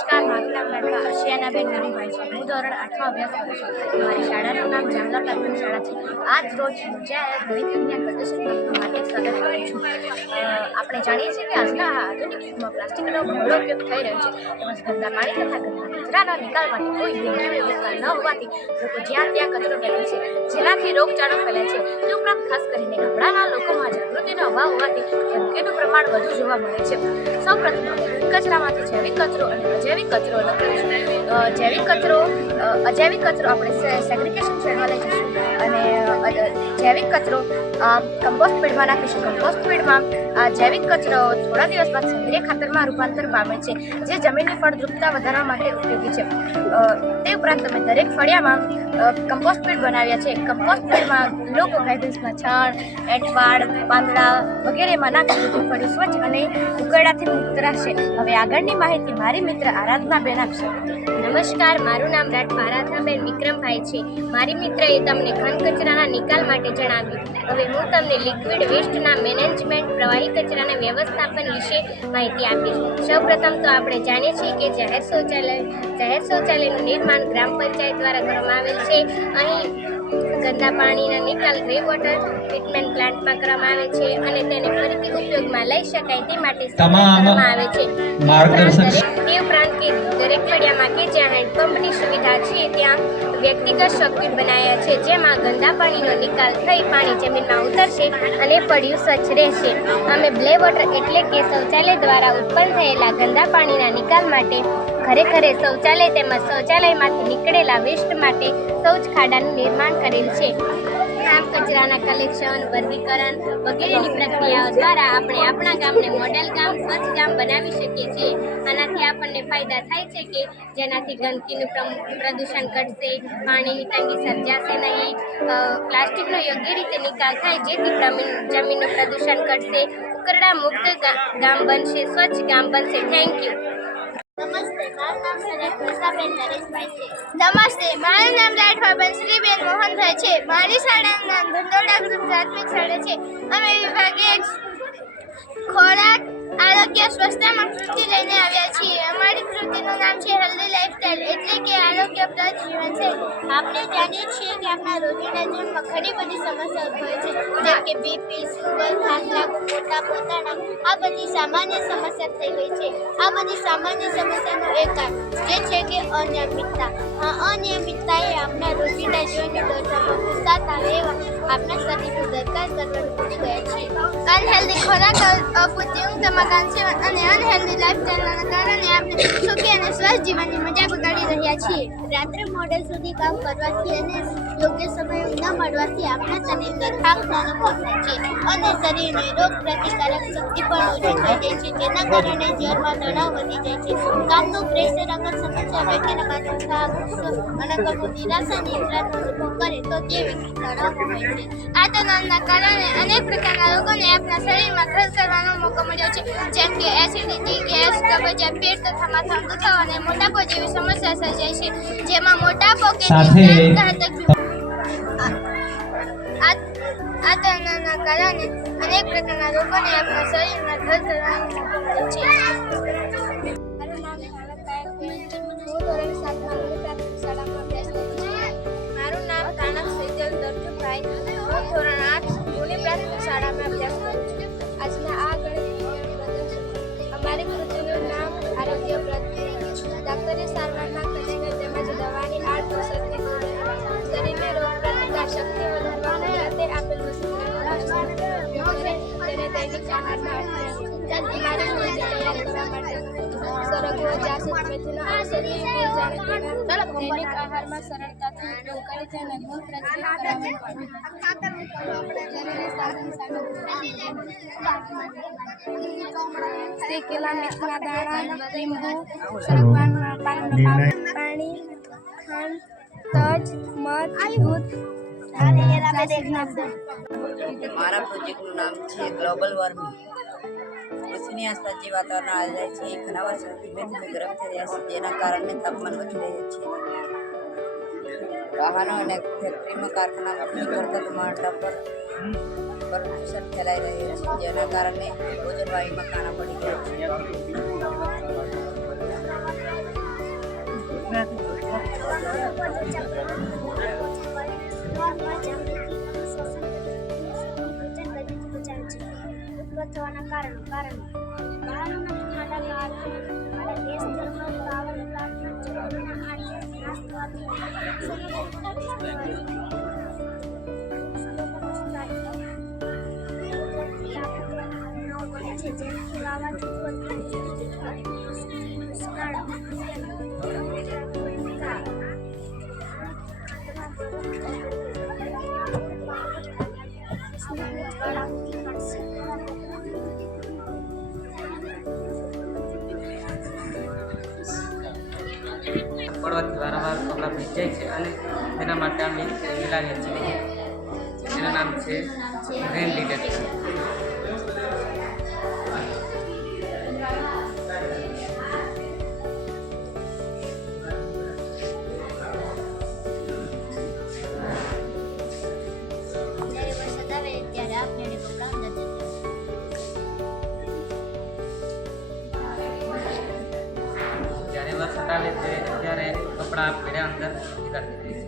નમસ્કાર, મારું નામ લડવા આશિયાનાબેન નામભાઈ છે. હું ધોરણ 8માં અભ્યાસ કરું છું. મારી શાળાનું નામ જામલા પ્રાથમિક શાળા છે. આજ રોજ યોજાયેલ ગણિત વિજ્ઞાન પ્રદર્શન કાર્યક્રમમાં હાર્દિક સ્વાગત કરું છું. આપણે જાણીએ છીએ કે આજના આધુનિક યુગમાં પ્લાસ્ટિકનો બહોળો ઉપયોગ થઈ રહ્યો છે. તેમજ ગંદા પાણી તથા ગંદા કચરાના નિકાલ માટે કોઈ યોગ્ય વ્યવસ્થા ન હોવાથી લોકો જ્યાં ત્યાં કચરો ફેંકે છે, જેનાથી રોગચાળો ફેલાય છે. તે ઉપરાંત ખાસ કરીને ગામડાના લોકોમાં જાગૃતિનો અભાવ હોવાથી ગંદકીનું પ્રમાણ વધુ જોવા મળે છે. સૌપ્રથમ કચરામાંથી જૈવિક કચરો અને અજૈવિક કચરો અલગ કરીશું. અજૈવિક કચરો આપણે સેગ્રિગેશન શેડમાં લઈ જઈશું અને જૈવિક કચરો કમ્પોસ્ટ ફીડમાં નાખીશું. કમ્પોસ્ટ ફીડમાં જૈવિક કચરો થોડા દિવસ બાદ સેન્દ્રીય ખાતરમાં રૂપાંતર પામે છે, જે જમીનની ફળદ્રુપતા વધારવા માટે ઉપયોગી છે. તે ઉપરાંત તમે દરેક ફળિયામાં કમ્પોસ્ટ ફીડ બનાવ્યા છે. કમ્પોસ્ટ ફીડમાં લોકો ગાયભેંસના છાણ, એંઠવાડ, પાંદડા વગેરેમાં નાખી ફળિયું સ્વચ્છ અને ઉકરડાથી મુક્ત રહેશે. હવે આગળની માહિતી મારી મિત્ર આરાધનાબેન આપશે. નમસ્કાર, મારું નામ આરાધનાબેન વિક્રમભાઈ છે. મારી મિત્રએ તમને ઘન કચરાના નિકાલ માટે જણાવ્યું. હવે હું તમને લિક્વિડ વેસ્ટના મેનેજમેન્ટ, પ્રવાહી કચરાના વ્યવસ્થાપન વિશે માહિતી આપીશ. સૌપ્રથમ તો આપણે જાણીએ છીએ કે જાહેર શૌચાલયનું નિર્માણ ગ્રામ પંચાયત દ્વારા કરવામાં આવેલ છે. અહીં ગંદા પાણીના નિકાલ ગ્રે વોટર ટ્રીટમેન્ટ પ્લાન્ટમાં કરવામાં આવે છે અને તેને ફરીથી ઉપયોગમાં લઈ શકાય તે માટે કરવામાં આવે છે. તે ઉપરાંત કે દરેક ફળિયામાં કે જ્યાં હેન્ડપંપની સુવિધા છે ત્યાં વ્યક્તિગત સોકેટ બનાવ્યા છે, જેમાં ગંદા પાણીનો નિકાલ થઈ પાણી જમીનમાં ઉતરશે અને ફળિયું સ્વચ્છ રહેશે. અમે બ્લે વોટર એટલે કે શૌચાલય દ્વારા ઉત્પન્ન થયેલા ગંદા પાણીના નિકાલ માટે ઘરે ઘરે શૌચાલય તેમજ શૌચાલયમાંથી નીકળેલા વેસ્ટ માટે શૌચ ખાડાનું નિર્માણ કરેલ છે. આમ કચરાના કલેક્શન, વર્ગીકરણ વગેરેની પ્રક્રિયાઓ દ્વારા આપણે આપણા ગામને મોડેલ ગામ, સ્વચ્છ ગામ બનાવી શકીએ છીએ. આનાથી આપણને ફાયદા થાય છે કે જેનાથી ગંદકીનું પ્રદૂષણ ઘટશે, પાણીની તંગી સર્જાશે નહીં, પ્લાસ્ટિકનો યોગ્ય રીતે નિકાલ થાય જેથી જમીનનું પ્રદૂષણ ઘટશે, ઉકરડા મુક્ત ગામ બનશે, સ્વચ્છ ગામ બનશે. Thank you. નમસ્તે, મારું નામ નરેશભાઈ છે. નમસ્તે, મારું નામ રાઠવા બંસરીબેન મોહનભાઈ છે. મારી શાળાનું નામ ધંધોડા ગ્રુપ પ્રાથમિક શાળા છે. અમે વિભાગે ખોરાક, આરોગ્ય, સ્વચ્છતામાં કૃતિ લઈને આવ્યા છીએ. અમારી કૃતિનું નામ છે હેલ્ધી લાઈફસ્ટાઈલ, એટલે કે આરોગ્યપ્રદ જીવનશૈલી. આપણે જાણીએ છીએ કે આપણા રોજિંદા જીવનમાં ઘણી બધી સમસ્યાઓ ઉદ્ભવે છે, જેમ કે બીપી, સુગર, થાક લાગવો, મોટાપો, તણાવ. આ બધી સામાન્ય સમસ્યા થઈ ગઈ છે. આ બધી સામાન્ય સમસ્યાનું એક કારણ જે છે કે અનિયમિતતા. આ અનિયમિતતા એ આપણા રોજિંદા જીવનની દોડધામમાં ગુસ્સાત આવે એવા આપણા શરીરનું દરકાર કરવાનું ભૂલી ગયા છીએ. અનહેલ્ધી ખોરાક, અપૂરતી ઊંઘ, તમાકુ સેવન અને અનહેલ્ધી લાઈફસ્ટાઈલના કારણે આપણે સુખી અને સ્વસ્થ જીવનની મજા બગાડી રહ્યા છીએ. રાત્રે મોડે સુધી કામ કરવાથી અને યોગ્ય સમય ન મળવાથી આપણા શરીરને થાકનો અનુભવ થાય છે અને શરીરની રોગ પ્રતિકારક શક્તિ પણ ઓછી થઈ જાય છે. જેના કારણે જીવનમાં તણાવ વધી જાય છે. કામનું પ્રેશર અગર સમસ્યા વ્યક્તિના માનસિક થાક, અને કમું નિરાશા, નિદ્રાનો અનુભવ કરે તો તે વ્યક્તિ તણાવમાં હોય છે. આ તણાવના કારણે અનેક પ્રકારના રોગોને આપણા શરીરમાં ઘર કરવાનો મોકો મળ્યો છે, જેમ કે એસિડિટી, ગેસ, કબજિયાત, પેટ તથા માથાનો દુખાવો અને મોટાપો જેવી સમસ્યા સર્જાય છે. જેમાં મોટાપો કે આ તણાવના કારણે અનેક પ્રકારના રોગોને આપણા શરીરમાં ઘર કરવાનો મોકો મળ્યો છે. મારું નામ હું ધોરણ 7માં પ્રાથમિક શાળામાં અભ્યાસ કરું છું. મારું નામ કાનક સેજલ દર્શનભાઈ. હું ધોરણ 8 જૂની પ્રાથમિક શાળામાં અભ્યાસ કરું છું. આજના આ ગણિત પ્રદર્શન અમારી કૃતિનું નામ આરોગ્યપ્રદ છે. ડૉક્ટરી સારવારના ખર્ચને તેમજ દવાની આડઅસરથી દૂર રહેવા, શરીરને રોગ પ્રતિકાર શક્તિ વધારવા અને રાતે આપેલ વસ્તુઓનો તેને દૈનિક આહારમાં અમારી કૃતિ તૈયાર કરવા માટે સરગવો, જાસૂદ, મેથીનો ઔષધીય ગુણ જાણે દૈનિક આહારમાં સરળતાથી ઉપયોગ કરી તેને ગુણ પ્રક્રિયા કરાવવી શેકેલા મેથીના દાણા, લીંબુ, સરગવાના પાનના પાણી, ખાંડ, તજ, મધ, દૂધ. મારા પ્રોજેક્ટનું નામ છે ગ્લોબલ વોર્મિંગ. પૃથ્વીની આસપાસ જે વાતાવરણ આવી જાય છે એ ઘણા વર્ષોથી ધીમે ધીમે ગરમ થઈ રહ્યા છે, જેના કારણે તાપમાન વધી રહ્યું છે. વાહનો અને ફેક્ટરીમાં કારખાનામાં નીકળતા ધુમાડા પર પ્રદૂષણ ફેલાઈ રહ્યું છે, જેના કારણે ઓઝોન વાયુમાં કાણા પડી ગયા છે. થવાના કારણો બહારના ધુમાડા આપણા દેશ ધર્મ પાવર પ્લાન્ટના જમીનના આર્થિક નાશ થવાથી છે જેનાથી વાવાઝોડું પડવાથી વારંવાર કપડાં ભીંજાય છે અને તેના માટે અમે મિલાવીએ છીએ જેનું નામ છે રેન ડિટેક્ટર. જ્યારે વરસાદ આવે ત્યારે આપણે એને કપડાં અંદર જતા જ્યારે વરસાદ આવે છે ત્યારે કપડાં ભેડા અંદર નીકળતી રહે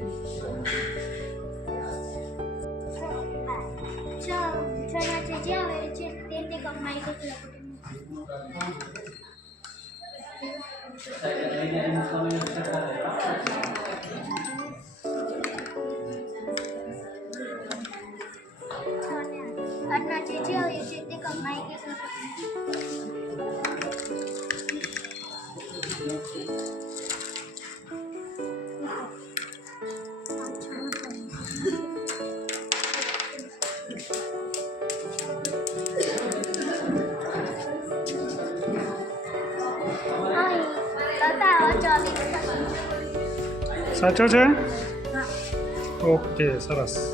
છે. છે જે આવે છે તે કપમાં એક ઘટના જે આવે છે તે કપમાં એક સાચો છે? ઓકે, સરસ.